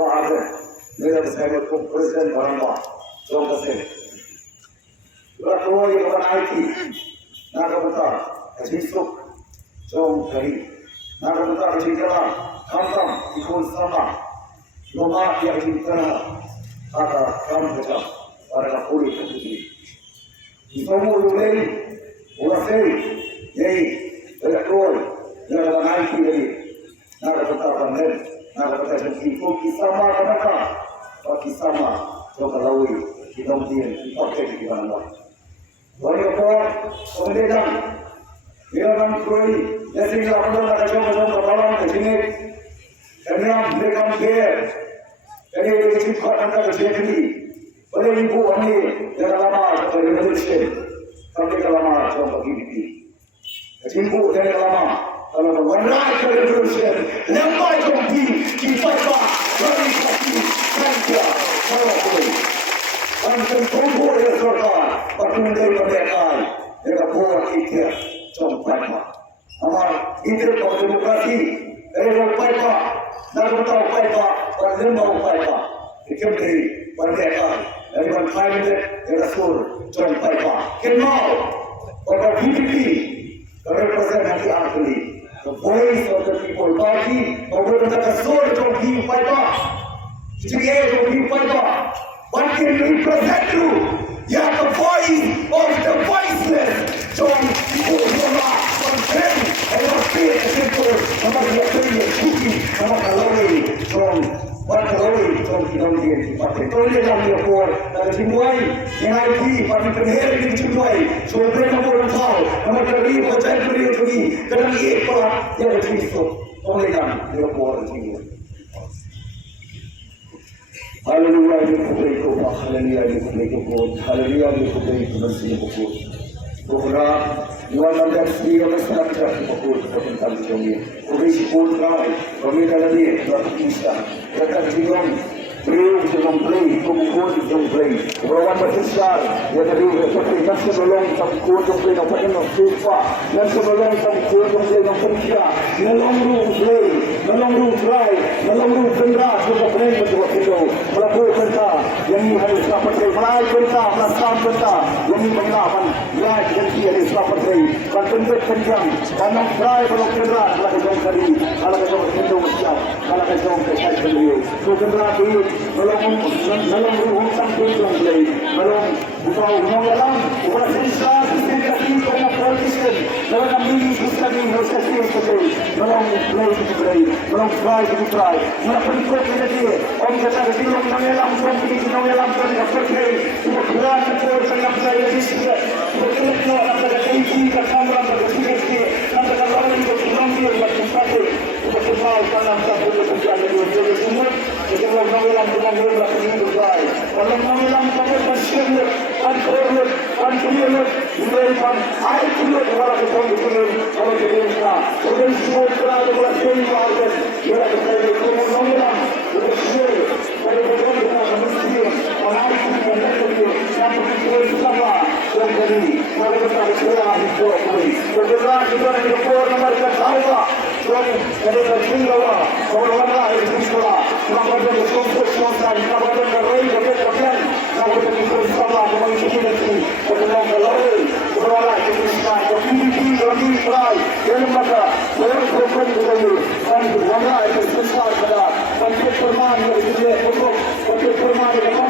ada dengan saya Presiden Baramba Jom Kasih Berapa yang orang IT Naga Buta Ajisuk Jom Kari Naga Buta Ajikala Kamtam Ikun Sama Loma yang Ajikala Kata Kam Baca Para Puri Ketuji Isomu Lulei Ulasei Yei Elektrol Dengan orang IT lagi Naga Buta Bandel Naga Buta Ajikala Kisama Kanaka Kisama Jom Kalawi Kita mungkin pakai di mana-mana Walaupun kemudian Bilangan koi Jadi kalau ada jom-jom berbalang ke sini Kerana mereka biar Jadi mereka cepat angkat ke sini Oleh ibu kami Yang lama Dari Malaysia Kami lama Jom bagi ini Ibu yang lama Kalau berwarna ke Malaysia Lembai jom di Faibah Dari kaki Kerja Kalau koi Antum tunggu ya saudara, bertundai kemerdekaan, mereka buat kita contohnya. Amal itu demokrasi, orang Paipa, nak tahu Paipa, orang mau Paipa, ikan dari kemerdekaan, dari mana mereka sur contoh Paipa, kenal, orang PDP, representasi asli, the voice of the people party, orang mereka sur contoh Paipa, jadi contoh Paipa. What can represent you? You are the voice of the voiceless. So, people who are concerned and not fear the people, nama dia pilih suci, nama kalori, from what kalori, from Indonesia. Tapi kalau dia lagi opor, dari Cimuai, yang IT, pada pengheri di Cimuai, so mereka boleh tahu, nama kali macam beri lagi, kerana ia pula dia ada Kristo, boleh kan dia opor di Cimuai. Haleluya dikuburi kubah, haleluya dikuburi kubur, haleluya dikuburi bersih kubur. Program Iwan Mandar Sri Ramas Nakta kubur tentang kami. Kubur kubur kami, kami kali berpisah. Kata jiwa beliau sedang beli kubur sedang beli. Program berbesar yang tadi seperti yang sebelum kubur sedang beli nampak yang FIFA, yang sebelum kubur sedang beli nampak dia. Melongru beli, melongru try, melongru tengah sebab beli betul betul. Melakukan perintah yang harus dapat melakukan perintah, melaksanakan perintah yang mengelapan rakyat yang dia harus dapat dan tentu kencang karena rakyat berkenaan kalau kejauh tadi kalau kejauh itu mestiak kalau kejauh kejauh beliau so generasi melong ruang sampai yang beli melong bukan mengalang bukan sisa sisi karena politician dalam ambil bukan ini harus kasih seperti melong beli melong try melakukan ikut dia om kata dia mengelam sampai mengelam sampai seperti itu berat betul sangat saya di sini betul apa kata kita kamera berfungsi nanti kalau orang itu mengambil macam satu betul tanam satu berjalan dua semua itu mengelam berlaku baik kalau mengelam sampai bersyukur Antulir Ibrahim air tulir orang itu kalau kita sudah semua kerana berlaku baik kita kita mengelam bersyukur kalau kita mesti orang itu mengelam sampai kita sama dan jadi kalau kita berdoa itu berdoa kita di pokok nomor ketawa dan kita berdoa kalau Allah itu sekolah kalau kita bersyukur spontan kalau kita berdoa kita berdoa kalau kita bersama dengan komuniti dengan kalori berdoa kita kita kami try dan maka bersyukur dengan dan Allah itu besar pada sampai permainan dari pokok permainan